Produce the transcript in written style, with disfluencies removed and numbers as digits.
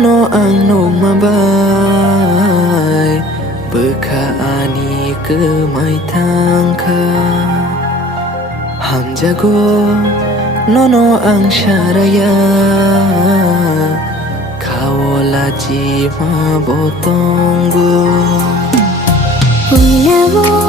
nono ang nong mabai Beka ani ke mai tangka Ham jago nono ang syaraya Kawola ji ma botonggo Ulawo